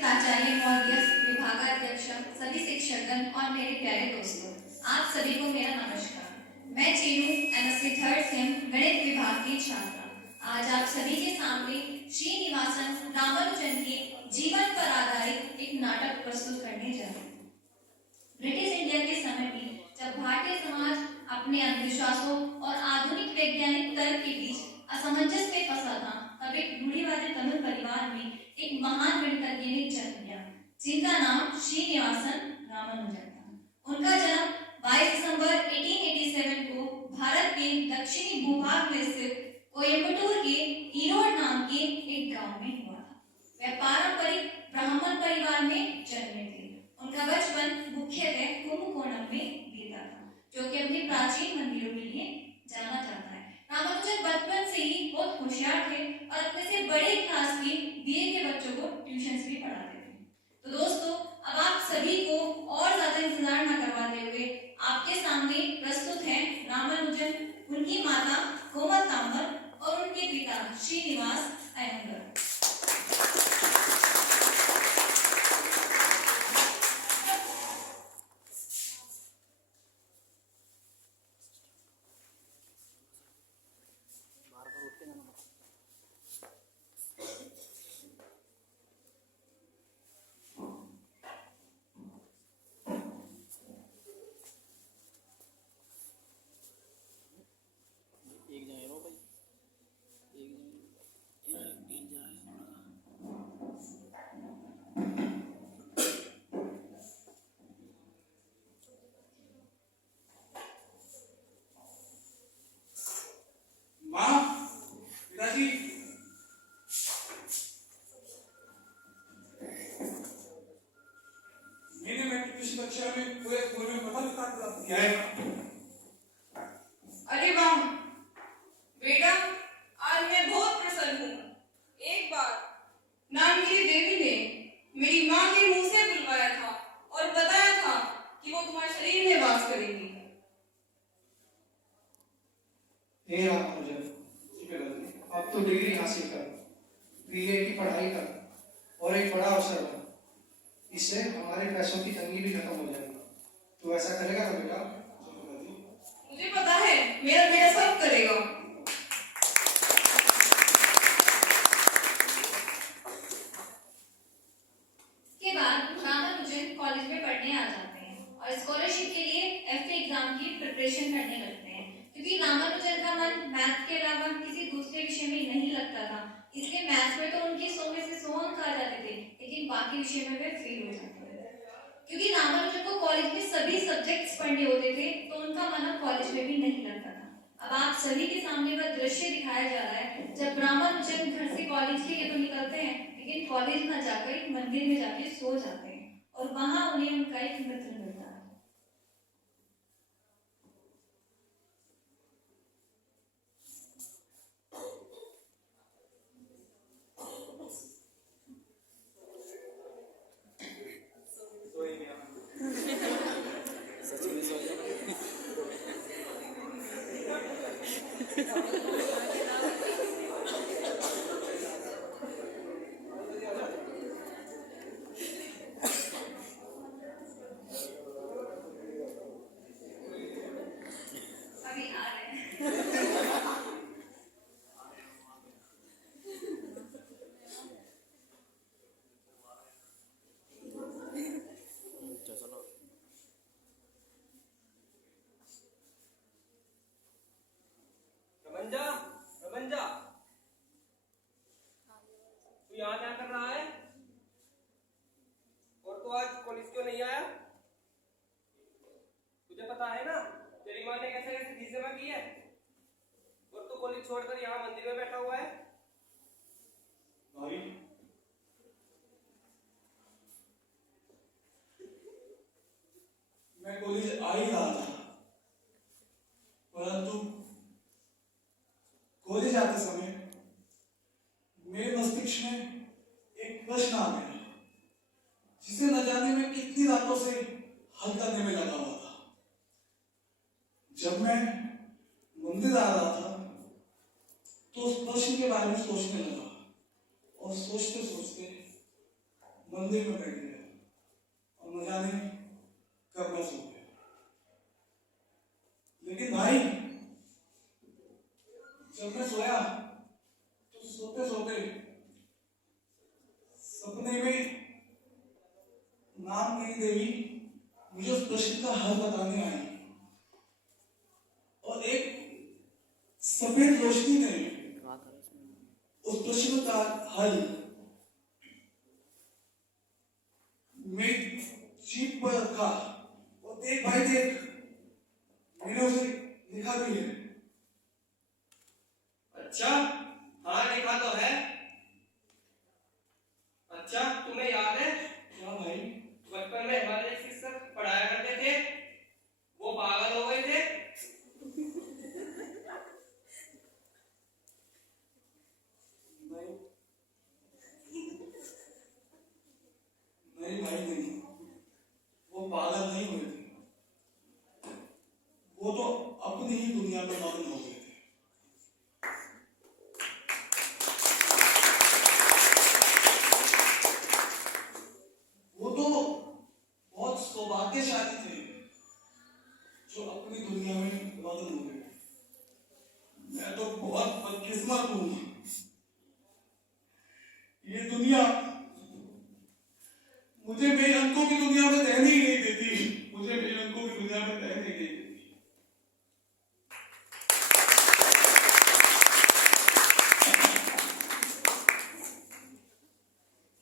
उपस्थित आचार्य महोदय, विभागाध्यक्ष, सभी शिक्षकगण और मेरे प्यारे दोस्तों, आप सभी को मेरा नमस्कार। मैं चीनू एमएससी थर्ड सेम गणित विभाग की छात्रा आज आप सभी के सामने श्रीनिवासन रामानुजन के जीवन पर आधारित एक नाटक प्रस्तुत करने जा रही हूँ। ब्रिटिश इंडिया के समय में जब भारतीय समाज अपने अंधविश्वासों और आधुनिक वैज्ञानिक तर्क के बीच असमंजस में फंसा था, तब एक रूढ़िवादी तमिल परिवार में एक महान गणितज्ञ ने जन्म लिया, जिनका नाम श्रीनिवासन रामानुजन था। उनका जन्म 22 दिसंबर 1887 को भारत के दक्षिणी भूभाग में स्थित कोयम्बटूर के ईरोड नाम के एक गांव में हुआ था। वे पारंपरिक ब्राह्मण परिवार में जन्मे थे। उनका बचपन मुख्यतः कुंभकोणम में बीता था, जो कि अपने प्राचीन मंदिरों के लिए जाना जाता है। रामानुजन बचपन से ही बहुत होशियार थे और अपने से बड़े क्लास के बीए के बच्चों को ट्यूशंस भी पढ़ाते थे। तो दोस्तों, अब आप सभी को और ज्यादा इंतजार न करवाते हुए आपके सामने प्रस्तुत है रामानुजन, उनकी माता कोमलतांबर और उनके पिता श्रीनिवास अयंगर। अरे वाह बेटा, आज मैं बहुत प्रसन्न हूँ। एक बार नानी की देवी ने मेरी माँ के मुंह से बुलवाया था और बताया था कि वो तुम्हारे शरीर में वास करेगी। हे रामानुजन, अब तो डिग्री हासिल कर, बीए की पढ़ाई कर और एक बड़ा अवसर बन। इससे हमारे पैसों की तंगी भी खत्म हो जाएगी। तो ऐसा करेगा ना बेटा? मुझे पता है मेरा बेटा सब करेगा। के बाद रामानुजन कॉलेज में पढ़ने आ जाते हैं और स्कॉलरशिप के लिए एफए एग्जाम की प्रिपरेशन करने लगते हैं। क्योंकि रामानुजन का मन मैथ के अलावा किसी दूसरे विषय में नहीं लगता था, इसलिए मैथ्स में तो उनके 100 में से 100 अंक आ जाते थे, लेकिन बाकी विषय में वे फेल हो जाते थे। क्योंकि रामानुजन को कॉलेज में सभी सब्जेक्ट्स पढ़ने होते थे, तो उनका मन अब कॉलेज में भी नहीं लगता था। अब आप सभी के सामने वह दृश्य दिखाया जा रहा है जब रामानुजन घर से कॉलेज के लिए तो निकलते हैं, लेकिन कॉलेज न जाकर एक मंदिर में जाके सो जाते हैं और वहां उन्हें उनका एक मित्र मिलता है। रमंजा, तू यहाँ क्या कर रहा है? और तू आज कॉलेज क्यों नहीं आया? तुझे पता है ना तेरी माँ ने कैसे कैसे फीस जमा की है, और तू कॉलेज छोड़कर यहाँ मंदिर में बैठा हुआ है। भाई, मैं कॉलेज आ ही रहा था, परंतु कॉलेज आते समय मेरे मस्तिष्क में एक प्रश्न आ गया, जिसे न जाने में कितनी रातों से हल करने में लगा हुआ था। जब मैं मंदिर आ रहा था तो उस प्रश्न के बारे में सोचने लगा, और सोचते सोचते मंदिर में बैठ गया और न जाने कब मैं सो गया। लेकिन भाई जब मैं सोया तो सोते सोते सपने में नाम नहीं देवी मुझे उस प्रश्न का हल बताने आई और एक सफेद रोशनी ने उस प्रश्न का हल मेरी जीप पर रखा और देख भाई देख मैंने उसे लिखा भी है। अच्छा, हाँ लिखा तो है। अच्छा, तुम्हें याद है क्या भाई? बचपन में हमारे एक शिक्षक पढ़ाया करते थे, वो पागल हो गए थे। नहीं भाई नहीं, वो पागल नहीं हुए थे, वो तो अपनी ही दुनिया में मग्न हो गए थे। वो तो बहुत सौभाग्यशाली थे जो अपनी दुनिया में मग्न हो गए। मैं तो बहुत बदकिस्मत हूं। ये दुनिया मुझे मेरे अंकों की दुनिया में रहने ही नहीं देती, मुझे मेरे अंकों की दुनिया में रहने ही नहीं देती।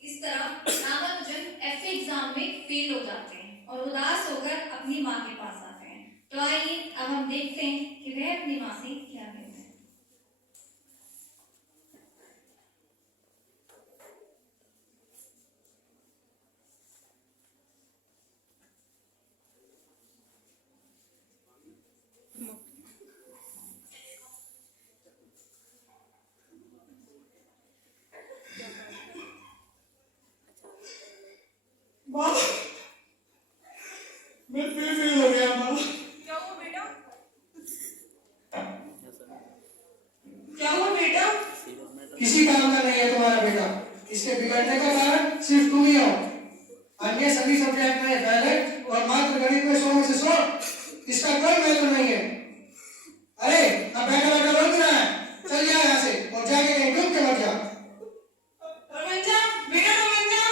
इस तरह रामानुजन एफए एग्जाम में फेल हो जाते हैं और उदास होकर अपनी माँ के पास आते हैं। तो आइए अब हम देखते हैं कि वह अपनी माँ से क्या कहते हैं। माँ, मैं फिर फेल हो गया माँ। क्या हुआ बेटा? क्या हुआ बेटा? किसी काम का नहीं है तुम्हारा बेटा। इसके बिगड़ने का कारण सिर्फ तुम ही हो। अन्य सभी सब्जेक्ट में फेल है और मात्र गणित में 100 में से 100। इसका कोई महत्व नहीं है। अरे अब बैठा बैठा रोक रहा है, चल जा यहाँ से और जाके कहीं डूब के मर जा। रमंजा, बेटा रमंजा।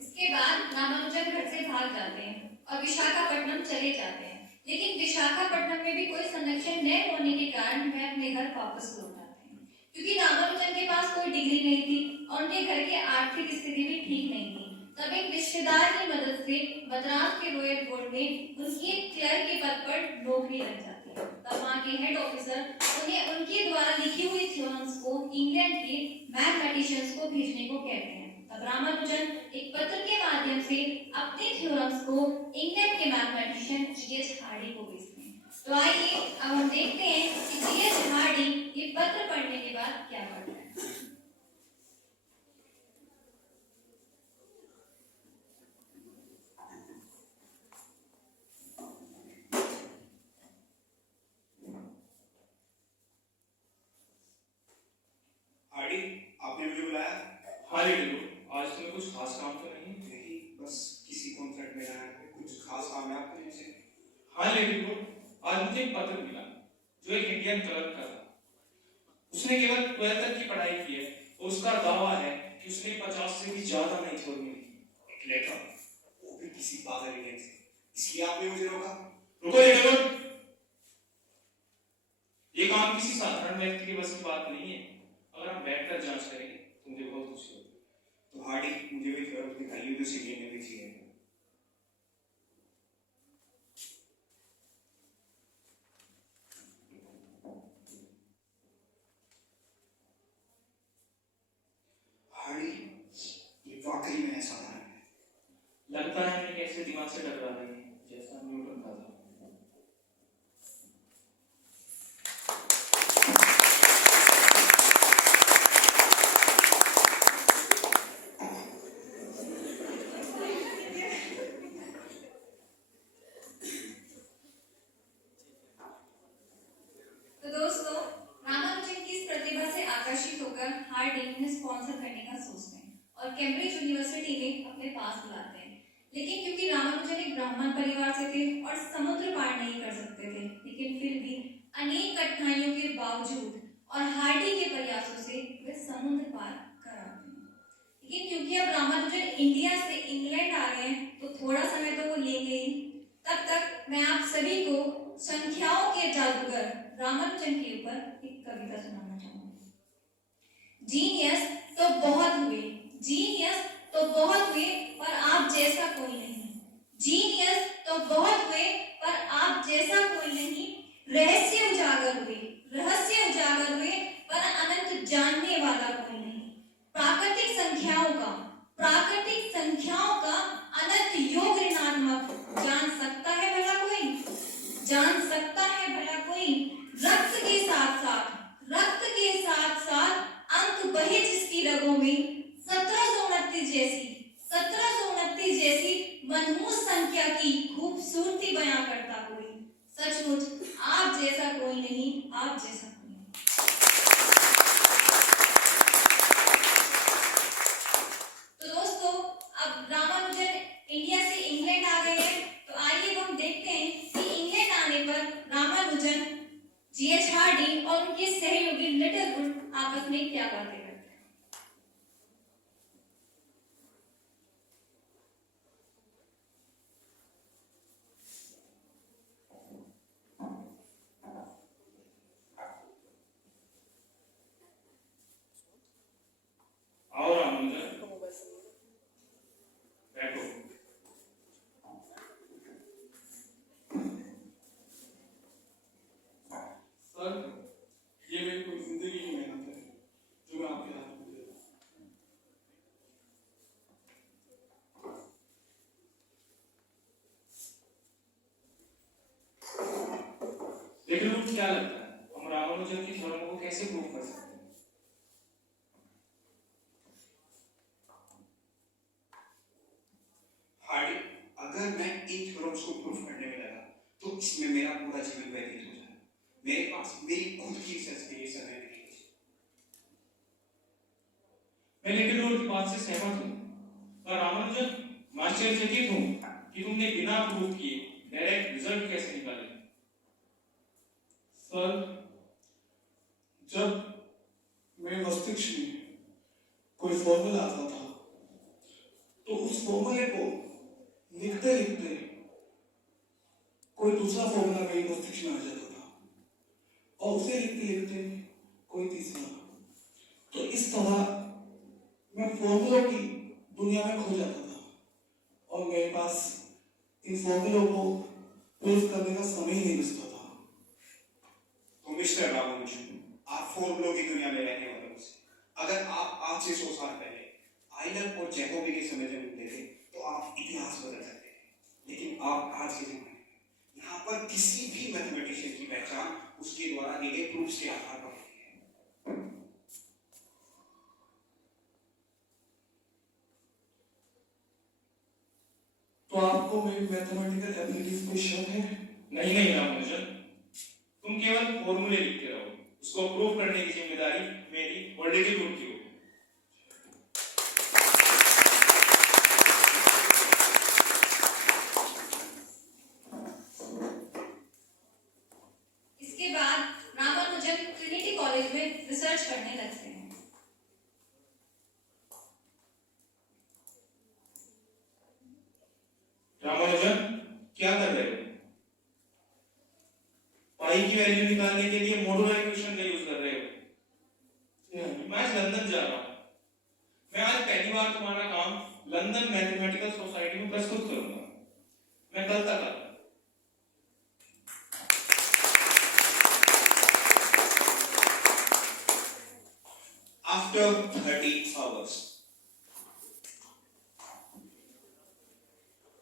इसके बाद रामानुजन घर से भाग जाते हैं और विशाखापट्टनम चले जाते हैं। लेकिन विशाखापट्टनम में भी कोई संरक्षण न होने के कारण वह अपने घर वापस लौट आते हैं, क्योंकि रामानुजन के पास कोई डिग्री नहीं थी और उनके घर की आर्थिक स्थिति भी ठीक नहीं थी। तब एक रिश्तेदार की मदद से मद्रास के रॉयल बोर्ड में उनकी क्लर्क के पद पर नौकरी लग जाती है। तब वहाँ के हेड ऑफिसर उन्हें उनके द्वारा लिखी हुई थ्योरम्स को इंग्लैंड के मैथमेटिशियंस को भेजने को कहते हैं। तब रामानुजन एक पत्र के माध्यम से अपने थ्योरम्स को इंग्लैंड के मैथमेटिशियन जीएच हार्डी को भेजते हैं। तो आइए अब हम देखते हैं कि जीएच हार्डी ये पत्र पढ़ने के बाद क्या करता है। हार्डी, आपने मुझे बुलाया? हाँ लेडी लॉर्ड, आज तुम्हें कुछ खास काम तो नहीं? नहीं, बस किसी कॉन्सर्ट में जाना है। कुछ खास काम है आपको मुझसे? हाँ लेडी लॉर्ड, आज मुझे एक पत्र मिला जो एक इंडियन क्लर्क का था। उसने केवल 12th तक की पढ़ाई की है और उसका दावा है कि उसने 50 से भी ज्यादा नहीं छोड़नी थी। एक लेटर, वो भी किसी पागल इंडियन से। इसलिए आपने मुझे रोका? रुको लेडी लॉर्ड, ये काम किसी साधारण व्यक्ति के बस की बात नहीं है। अगर हम बैठकर जांच करेंगे तो मुझे बहुत खुशी होगी। तो हार्डी, मुझे भी थोड़ा दिखाइए जो सीनियर ने भेजी है। हार्डी, ये वाकई में असाधारण है। लगता है हमें कैसे दिमाग से टकरा रहे हैं जैसा न्यूटन का था। तो दोस्तों, रामानुजन हार्डी उन्हें स्पॉन्सर करने का सोचते हैं और कैम्ब्रिज यूनिवर्सिटी में अपने पास बुलाते हैं। लेकिन क्योंकि रामानुजन एक ब्राह्मण परिवार से थे और समुद्र पार नहीं कर सकते थे, लेकिन फिर भी अनेक कठिनाइयों के बावजूद और हार्डी के प्रयासों से वे समुद्र पार कर आते हैं। लेकिन क्योंकि अब रामानुजन इंडिया से इंग्लैंड आ गए हैं तो थोड़ा समय तो वो लेंगे ही। तब तक मैं आप सभी को संख्याओं के जादूगर रामानुजन के ऊपर एक कविता सुनाना चाहूंगी। जीनियस तो बहुत हुए, जीनियस तो बहुत हुए, पर आप जैसा कोई नहीं। जीनियस तो बहुत हुए, पर आप जैसा कोई नहीं। रहस्य उजागर हुए, रहस्य उजागर हुए, पर अनंत जानने वाला कोई नहीं। प्राकृतिक संख्याओं का अनंत योग ऋणात्मक जान सकता है भला कोई, जान सकता है भला कोई। रक्त के साथ साथ अंत बहे जिसकी रगों में 1729 जैसी मनहूस संख्या की खूबसूरती बयां करता कोई। सचमुच आप जैसा कोई नहीं, आप जैसा कोई नहीं। तो दोस्तों, अब रामानुजन इंडिया से इंग्लैंड आ गए हैं, तो आइए हम देखते हैं कि इंग्लैंड आने पर रामानुजन, जीएच हार्डी और उनके सहयोगी लिटिलवुड आपस में क्या बातें करते हैं। आओ रामानुजन, बैठो। सर, ये मेरी पूरी जिंदगी की मेहनत है जो मैं आपके हाथ में दे रहा हूं। लेकिन लोग क्या लगता है, हम रामानुजन की थ्योरम को कैसे प्रूव कर सकते हैं? हार्डी, अगर मैं इन थ्योरम्स को प्रूफ करने में लगा तो इसमें मेरा पूरा जीवन व्यतीत हो जाए। मेरे पास मेरी खुद की रिसर्च के लिए समय नहीं है। मैं लिटिलवुड की बात से सहमत हूँ, पर रामानुजन, मैं आश्चर्यचकित हूँ कि तुमने बिना प्रूफ किए डायरेक्ट रिजल्ट कैसे निकाले। सर, जब मेरे मस्तिष्क में कोई फॉर्मूला आता था तो उस फॉर्मूले को लिखते लिखते कोई दूसरा फॉर्मूला मेरे मस्तिष्क में आ जाता था और उसे लिखते लिखते कोई तीसरा। तो इस तरह मैं फॉर्मूलों की दुनिया में खो जाता था और मेरे पास इन फॉर्मूलों को प्रूफ करने का समय ही नहीं बचता था। तो मिस्टर रामानुजन, आप फॉर्मूलों की दुनिया में रहने वालों से, अगर आप आज से 100 साल पहले आइलर और जैकोबी के समय में मिलते थे तो आप इतिहास बदल सकते थे। लेकिन आप आज के जमाने में यहाँ पर किसी भी मैथमेटिशियन की पहचान उसके द्वारा दिए गए प्रूफ्स के आधार पर होती है। तो आपको मेरी मैथमेटिकल एबिलिटीज पे शक है? नहीं नहीं रामानुजन, तुम केवल फॉर्मूले लिखते रहो, उसको प्रूव करने की जिम्मेदारी मेरी और लिटिलवुड की होगी। इसके बाद रामानुजन ट्रिनिटी कॉलेज में रिसर्च करने लगते हैं। रामानुजन, क्या कर रहे हो? पाई की वैल्यू निकालने के लिए मॉडुलर इक्वेशन का यूज कर रहे हो? मैं आज लंदन जा रहा हूँ। मैं आज पहली बार तुम्हारा काम लंदन मैथमेटिकल सोसाइटी में प्रस्तुत करूंगा। मैं कल तक आता हूं। After 30 hours.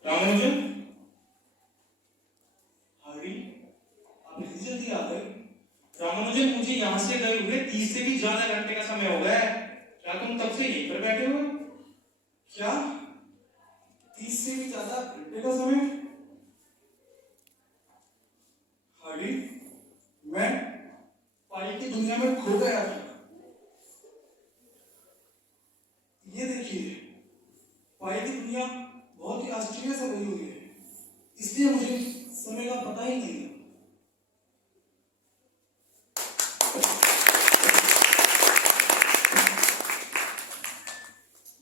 रामानुजन, हार्डी, आप इतनी जल्दी आ गए? रामानुजन, मुझे यहाँ से गए हुए 30 से भी ज्यादा घंटे का समय हो गया है। क्या तुम तब से यहीं पर बैठे हो? क्या 30 से भी ज्यादा घंटे का समय? हार्डी, मैं पाई की दुनिया में खो गया था।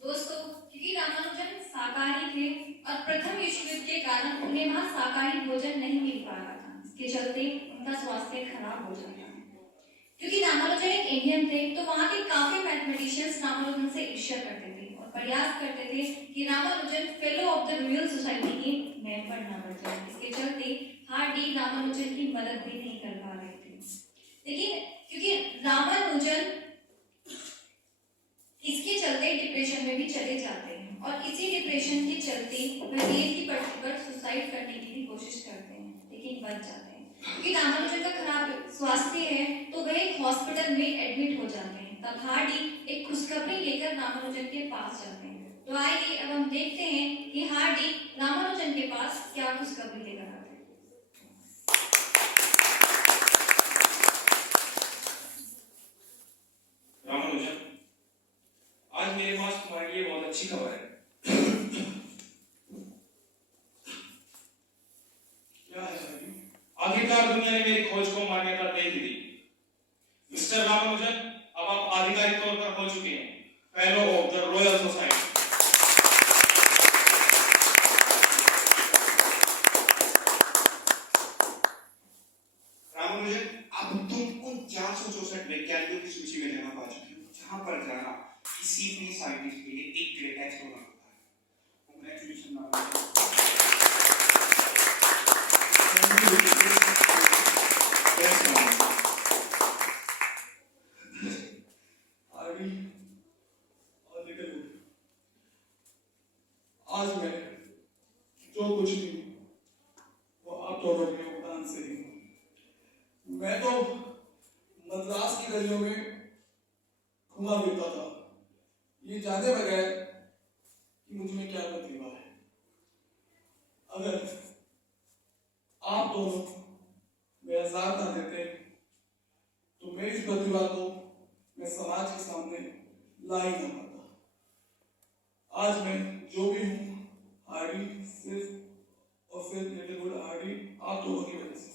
दोस्तों, क्योंकि रामानुजन शाकाहारी थे और प्रथम विश्व युद्ध के कारण उन्हें वहां शाकाहारी भोजन नहीं मिल पा रहा था, इसके चलते उनका स्वास्थ्य खराब हो जाता है। क्योंकि रामानुजन एक इंडियन थे, तो वहां के काफी मैथमेटिशियंस रामानुजन से ईर्ष्या करते थे और प्रयास करते थे कि Ramanujan fellow of the royal society के मेंबर न बन जाए। इसके चलते हार्डी रामानुजन की मदद भी नहीं कर पा रहे थे। लेकिन क्योंकि रामानुजन इसके चलते डिप्रेशन में भी चले जाते हैं और इसी डिप्रेशन के चलते वह रेल की पटरी पर सुसाइड करने की भी कोशिश करते हैं, लेकिन बच जाते हैं। क्योंकि रामानुजन का खराब स्वास्थ्य है, तो वह एक हॉस्पिटल में एडमिट हो जाते हैं। तब हार्डी एक खुशखबरी लेकर रामानुजन के पास जाते हैं। तो आइए अब हम देखते हैं कि हार्डी रामानुजन के पास क्या खुशखबरी लेकर आते हैं। रामानुजन, आज मेरे पास तुम्हारे लिए बहुत अच्छी खबर है। क्या है हार्डी? आखिरकार दुनिया ने मेरी खोज को मान्यता दे ही दी। मिस्टर रामानुजन, अब आप आधिकारिक तौर पर हो चुके हैं fellow of the royal society. Ramanujan, अब तुम उन 464 वैज्ञानिकों की सूची में जगह पा चुके हो जहां पर जाना किसी भी साइंटिस्ट के लिए एक ग्रेट एक्सप्लोरर होता है। कांग्रेचुलेशन रामानुजन। हार्डी और निकल गए। आज मैं जो कुछ भी वो आप दोनों के योगदान से ही हूं। मैं तो मद्रास की गलियों में घुमा फिरता था, ये जाने बगैर कि मुझ में क्या प्रतिभा है। अगर आप दोनों मेरा साथ ना देते तो मेरी इस प्रतिभा को मैं समाज के सामने ला ही ना पाता। आज मैं जो भी हूँ हार्डी सिर्फ और सिर्फ लिटिल गुड हार्डी आप दोनों की वजह से।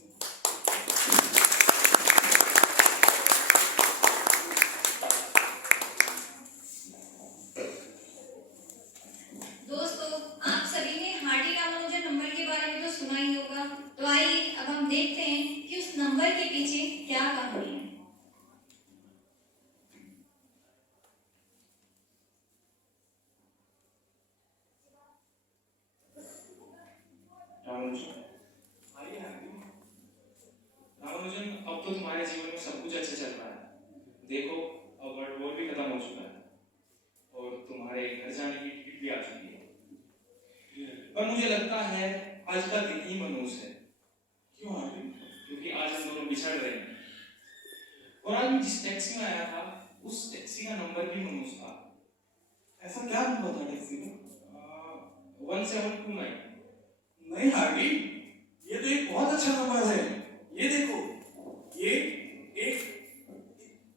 दोस्तों, आप सभी ने हार्डी रामानुजन नंबर के बारे में तो सुना ही होगा। तो आइए अब हम देखते हैं कि उस नंबर के पीछे क्या कहानी है। रामानुजन, अब तो तुम्हारे जीवन में सब कुछ अच्छा चल रहा है। देखो, अब वर्ल्ड वॉर भी खत्म हो चुका है और तुम्हारे घर जाने की टिकट भी आ चुकी है। पर मुझे लगता है आज का दिन ही मनहूस है। क्यों हार्डी? क्योंकि आज हम दोनों बिछड़ रहे हैं। और आज मैं जिस टैक्सी में आया था, उस टैक्सी का नंबर भी मनहूस था। ऐसा क्या हुआ था टैक्सी में? 1729। नहीं हार्डी, ये तो एक बहुत अच्छा नंबर है। ये देखो, ये एक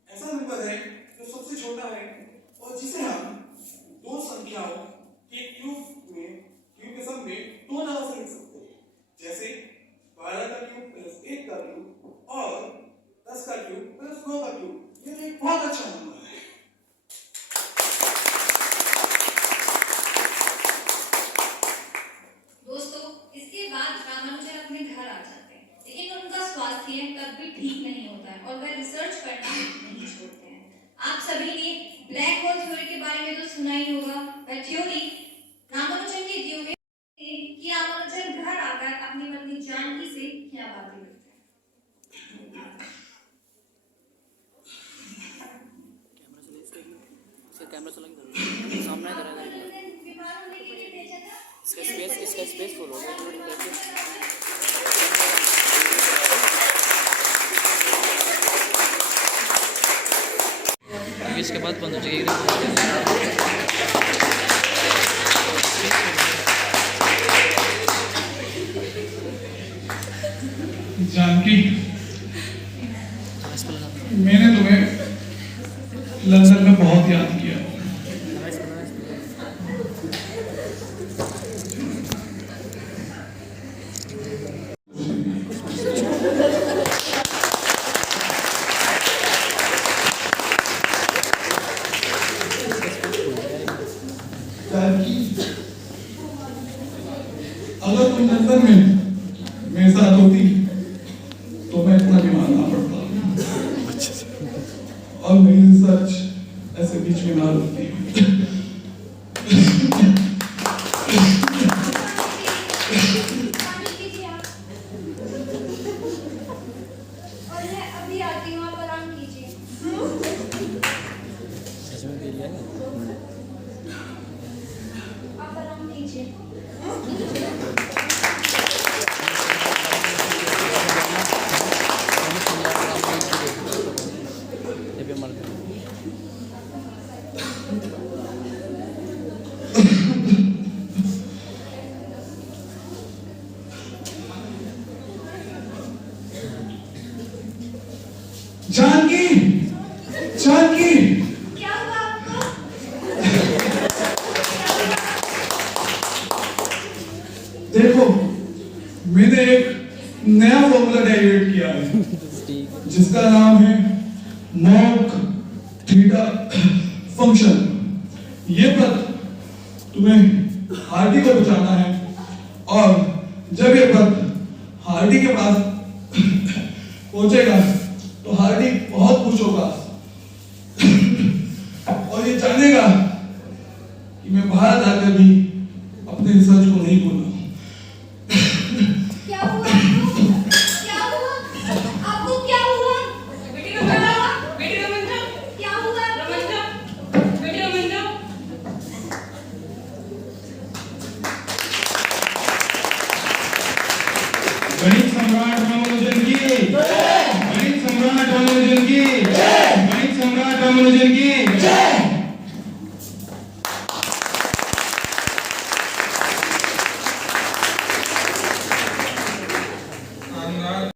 ऐसा नंबर है जो सबसे छोटा है और जिसे हम दो संख्याओं के क्यूब के सम में 2 नाम से लिख सकते हैं। जैसे 12 का क्यूब प्लस 1 का क्यूब और 10 का क्यूब प्लस 9 का क्यूब। ये एक बहुत अच्छा नंबर है। दोस्तों, इसके बाद रामानुजन अपने घर आ जाते हैं, लेकिन उनका स्वास्थ्य तब भी ठीक नहीं होता है और वह रिसर्च करना नहीं छोड़ते हैं। आप सभी ने ब्लैक होल थ्योरी के बारे में तो सुना ही होगा। वह थ्योरी रामानुजन की दी हुई थी कि रामानुजन घर आकर अपनी पत्नी जानकी से क्या बातें करते हैं। कैमरा चला के सामने करेगा इसका स्पेस फुल हो गया। इसके बाद बंद हो जाएगी। जानकी, मैंने तुम्हें लंदन में बहुत याद किया। जानकी, अगर तुम लंदन में मेरे साथ होती तो मैं इतना बीमार ना पड़ता और मेरी रिसर्च ऐसे बीच में ना रुकती। पानी कीजिए आप। और मैं अभी आती हूँ, आप आराम कीजिए। आप आराम कीजिए। जानकी, जानकी, क्या हुआ आपको? देखो मैंने एक नया फॉर्मूला डेरिवेट किया है जिसका नाम है मॉक थीटा फंक्शन। ये पद तुम्हें हार्डी को बचाना है और जब ये पद हार्डी के पास पहुंचेगा तो हार्डी बहुत खुश होगा